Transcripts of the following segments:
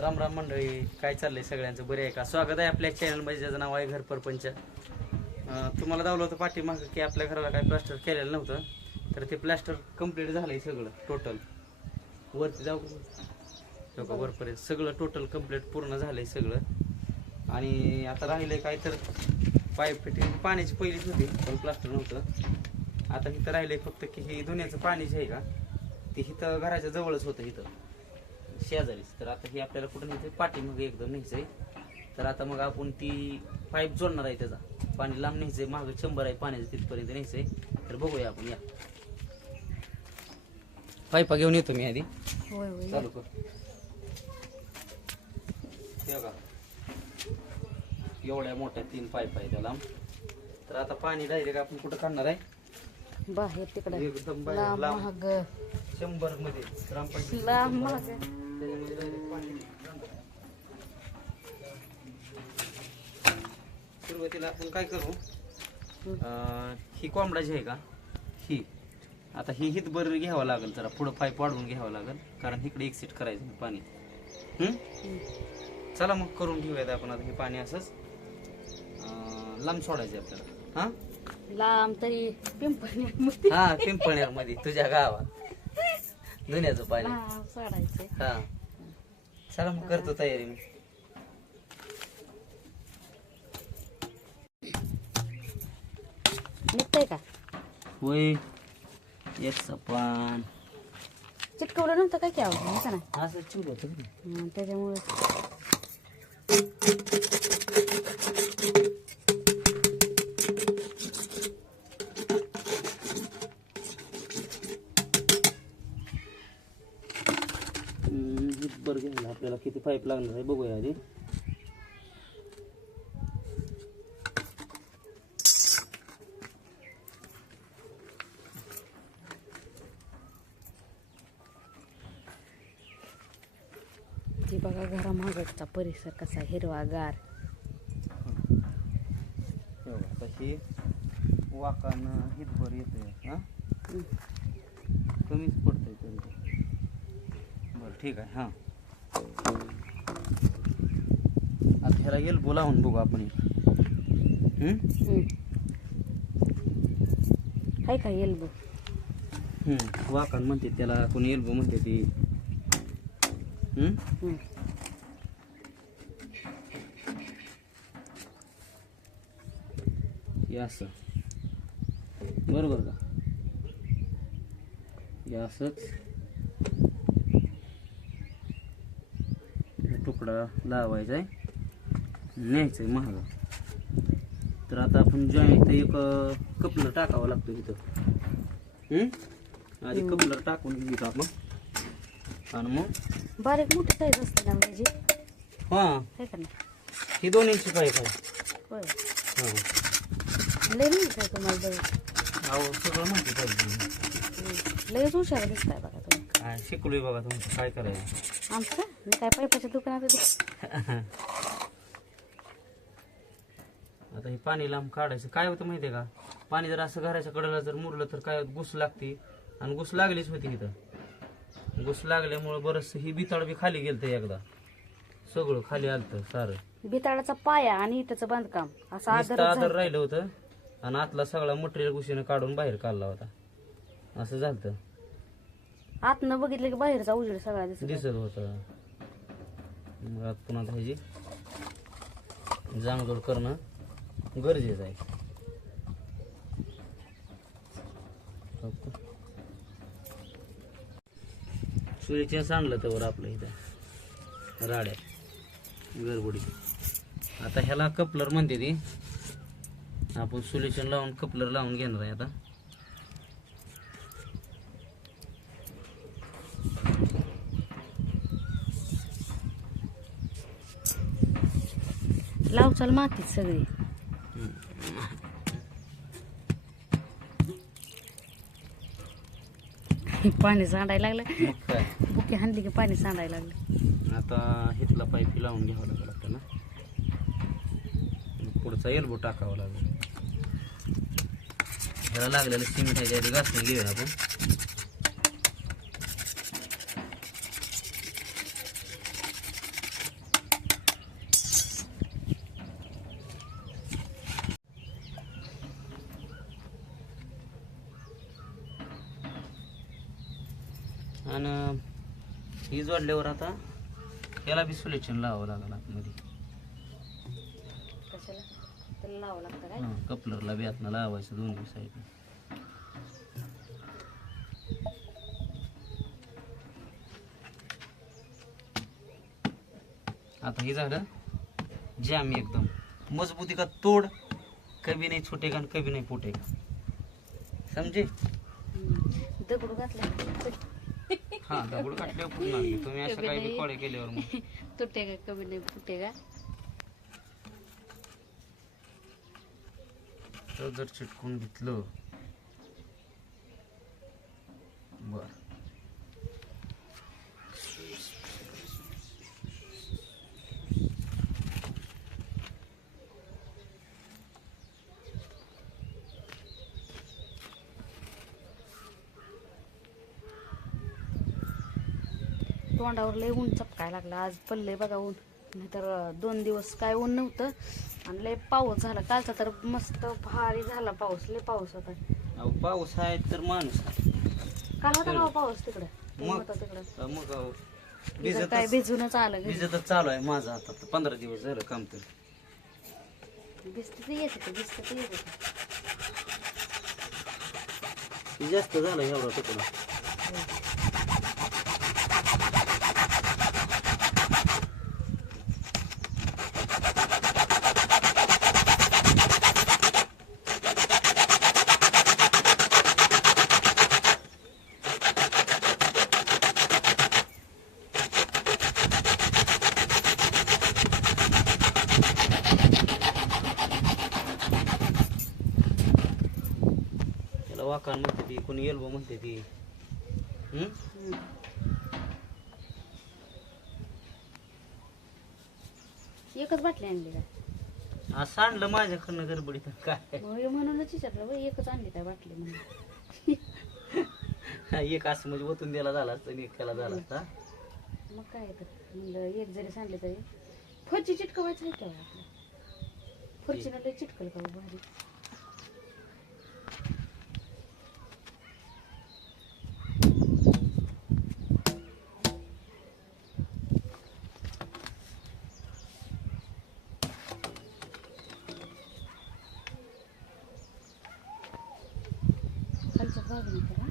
राम राम मंडळी काय चाललंय सगळ्यांचं? बरे आहे का? स्वागत आहे आपल्या चॅनलमध्ये ज्याचं नाव आहे घर परपंच. तुम्हाला दावलं होतं पाठीमागं की आपल्या घराला काय प्लास्टर केलेलं नव्हतं तर ते प्लास्टर कंप्लीट झालंय सगळं टोटल वरती जाऊ का? हो वरपर्यंत. सगळं टोटल कंप्लीट पूर्ण झालंय सगळं. आणि आता राहिलंय काय तर पाईप फिटिंग. पाण्याची पहिलीच होती पण प्लास्टर नव्हतं. आता इथं राहिलंय फक्त की हे धुण्याचं पाणी जे आहे का? ते इथं घराच्या जवळच होतं इथं. शेजारीच. तर आता हे आपल्याला कुठं न्यायचंय? पाठीमागे एकदम न्यायचंय. तर आता मग आपण ती पाईप जोडणार आहे त्याचा. पाणी लांब न्यायचंय मागं शंभर आहे पाण्याचं तिथपर्यंत न्यायचंय. तर बघूया आपण या. पाईपा घेऊन येतो मी आधी. होय होय. चालू कर. हे बघा. एवढ्या मोठ्या तीन पाईप आहे त्याला. तर आता पाणी डायरेक्ट आपण कुठं काढणार आहे? बाहेर तिकडे. एकदम बाहेर लांब लांब. महाग शंभरमध्ये ग्रामपंचायत लांब महाग सुरुवातीला आपण काय करू? अं, ही कोंबडा जी आहे का? ही. आता ही हित बर घ्यावं लागेल जरा. पुढं पाईप वाढवून घ्यावं लागेल. कारण इकडे एक्सिट करायचं नाही पाणी. हम्म? चला मग करून घेऊयात आपण आता हे पाणी असंच. अं, लांब सोडायचं आपल्याला. हा? लांब तरी पिंपळण्यामध्ये. हा पिंपळनेरमध्ये तुझ्या गावात. धुण्याचं पाणी. लांब सोडायचे हा. चला मग करतो तयारी मी. निघतंय का? होय. एक सपान. चिटकवलं नव्हतं काय की आवडलं असं ना असं चिंब होतं का? त्याच्यामुळे. बरं घ्यायला आपल्याला किती पाईप लागणार आहे बघूया आधी. ती बघा घरामागचा परिसर कसा हिरवागार. हे वाकान हितभर येतंय हा? हं. कमीच पडतंय तरी. बरं ठीक आहे हां. आता ह्याला येईल बोलावून बघू आपण एक. हम्म? हं. हाय का एल्बो हम्म, वाकण म्हणते त्याला कोणी एल्बो म्हणते ती असं बरोबर का असंच तुकडा लावायचा आहे न्यायचं आहे महाग. तर आता आपण जॉईंट एक कपलर टाकावं लागतो इथं? आधी. कपलर टाकून घेऊ आपण. आणि मग? बारीक मोठी साईज असते ना म्हणजे? हां. ही दोन इंची पाईप आहे. हां. लय नाही काय तुम्हाला अहो सगळं माहिती पाहिजे. लयच हुशार दिसताय बघा तुम्ही. काय शिकलोय बघा तुमचं काय करायचं. आमचं? मी काय पाईपाच्या दुकानात. आता हे पाणी लांब काढायचं. काय होतं माहितीये का? पाणी जर असं घराच्या कडेला जर मुरलं तर काय होतं, घुस लागते? आणि घुस लागलीच होती इथं. घुस लागल्यामुळं बरंच ही बिताड बी खाली गेलं एकदा. सगळं खाली आलतं सारं. बिताडाचा पाया आणि त्याचं बांधकाम. असं आदर राहिलं होतं आणि आतला सगळा मटेरियल घुशीनं काढून बाहेर काढला होता. असं झालं आतनं बघितलं की बाहेरचा उजेड सगळा दिसत दिसत होतं. मग आता पुन्हा ह्याची जांगजोड करणं गरजेचं आहे. सुरीच्या सांडलं त्यावर आपलं इथं. राड्या. गरबडी आता ह्याला कपलर म्हणते ती. आपण सोल्युशन लावून कपलर लावून घेणार आहे आता. लाव चाल मातीत सगळी. पाणी सांडायला लागलं. मग काय? बुके हाणली की पाणी सांडायला लागलं. आता हिथला पाईप लावून घ्यावा लागेल आपल्याला पुढचा एल्बो टाकावा लागेल. ह्याला लागलेलं सिमेंट आधी घासून घेऊया आपण. आणि ही जोडल्यावर आता याला बी सोल्युशन लावावं लागेल आतमध्ये. कशाला? त्याला लावावं लागतं काय? हां कपलरला बी आतनं लावायचं दोन्ही साईड आता हे झालं जाम एकदम. मजबूती का तोड? कभी नाही छुटेगा आणि कभी नाही फुटेगा. समजे. दगड घातला. हा दगड काटल्यावर तुम्ही असं काही बी कोडे केल्यावर मग. तुटेगा कमी नाही फुटेगा तर जर चिटकून घेतलं बर तोंडावर लय ऊन चपकाय लागला. आज पडलंय बघा ऊन. नाहीतर अं, दोन दिवस काय ऊन नव्हतं. आणि लय पाऊस झाला. कालचा तर मस्त भारी झाला पाऊस. लय पाऊस होता. अहो पाऊस आहे तर माणूस आहे. काल होता का हो पाऊस तिकडे? मग होता तिकडं. अहो, मग अहो, इथं काय भिजतच भिजूनच आलं घरी. भिजतच चालू आहे माझं आता. तर पंधरा दिवस झालं काम तर. भिजत येत होतं भिजत येत होतं. हे जास्त झालं एवढा तुकडा. वाकाण म्हणते ती कोणी एल्बो म्हणते ती. हम्म? एकच बाटली आणली काय असं आणलं माझ्याकडनं गडबडीत काय? मग हे म्हणूनच विचारलं एकच आणली काय बाटली म्हणून. एक असं म्हणजे ओतून द्यायला झाला असता आणि एक त्याला झाला असता. मग काय तर म्हणलं एक जरी सांडली तरी. फरची चिटकवायचं आहे का आपलं फरचीनं लय चिटकल का हो भारी खालच्या बाजूने करा पाणी येऊन पण हे करा.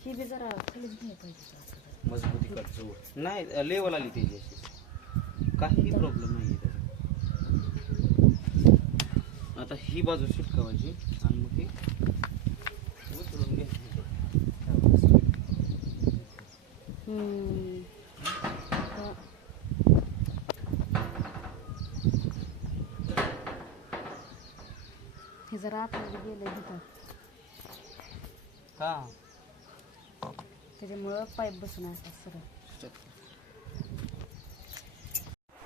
ही बी जरा खालीच घ्यायला पाहिजे मजबूती नाही लेवल आली त्याची अशी काही प्रॉब्लेम नाही त्याचा आता ही बाजू शिटकावायची आणि मग ही उचलून घ्यायची हम्म. हा. हे जरा गेलं दुकान हा त्याच्यामुळं पाईप बसून असतात सरळ.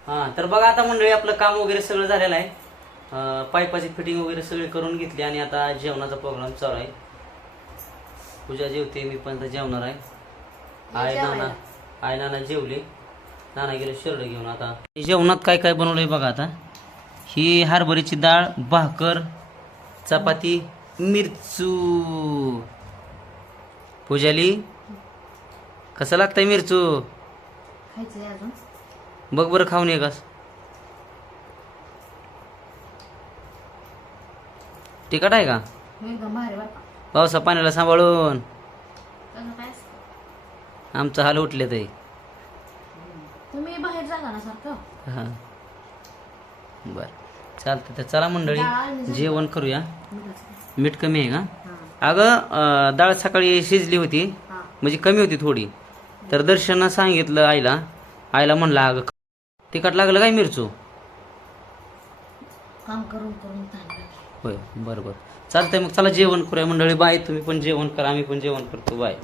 हा तर बघा आता मंडळी आपलं काम वगैरे सगळं झालेलं आहे. अं, पाईपाची फिटिंग वगैरे सगळी करून घेतली आणि आता जेवणाचा प्रोग्राम चालू आहे. पूजा जेवते मी पण आता जेवणार आहे. आय नाना आय नाना जेवले. नाना गेले शर्ट घेऊन आता. जेवणात काय काय बनवलंय बघा आता. ही हरभरीची डाळ भाकर चपाती मिरचू. पूजाली कसं लागतंय मिरचू? बघ बरं खाऊन ये कस तिखट आहे का? पावसा पाण्याला सांभाळून? आमचं हाल उठले ते. तुम्ही बाहेर जागा ना सारखं. हां. बर. चालतं तर चला मंडळी जेवण करूया. मीठ कमी आहे का? अगं डाळ सकाळी शिजली होती. म्हणजे कमी होती थोडी. तर दर्शननं सांगितलं आईला. आईला म्हणलं अगं तिखट लागलं काय मिरचू? होय बरं बरं चालतंय मग चला जेवण करूया मंडळी. बाय तुम्ही पण जेवण करा आम्ही पण जेवण करतो. बाय.